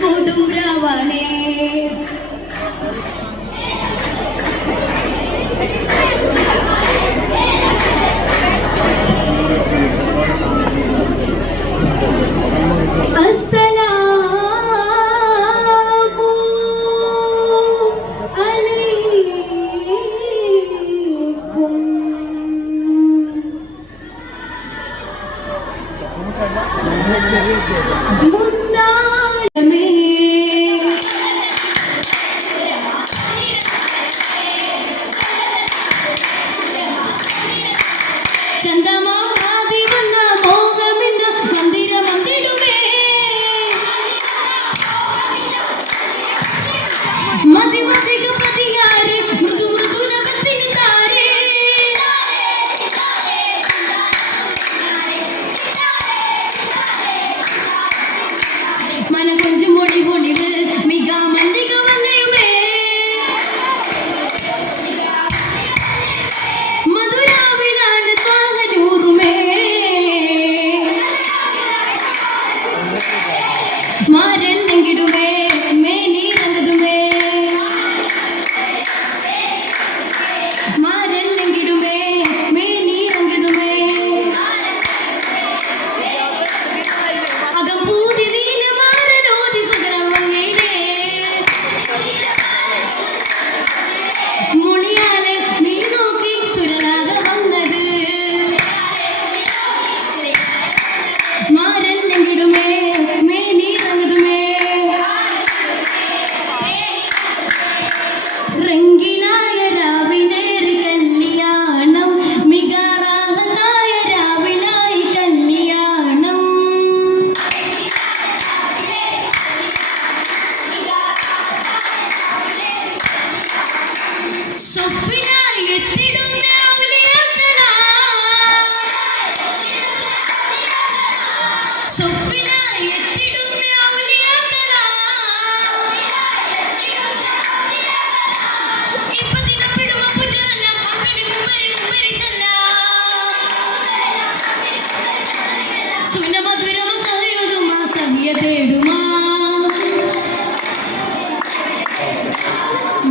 കൊടും രാവണേ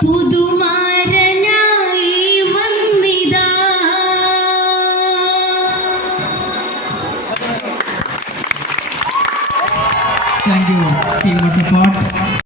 പുതുമാരനായി വന്നിതാ. താങ്ക് യു ടീം പാട്ട്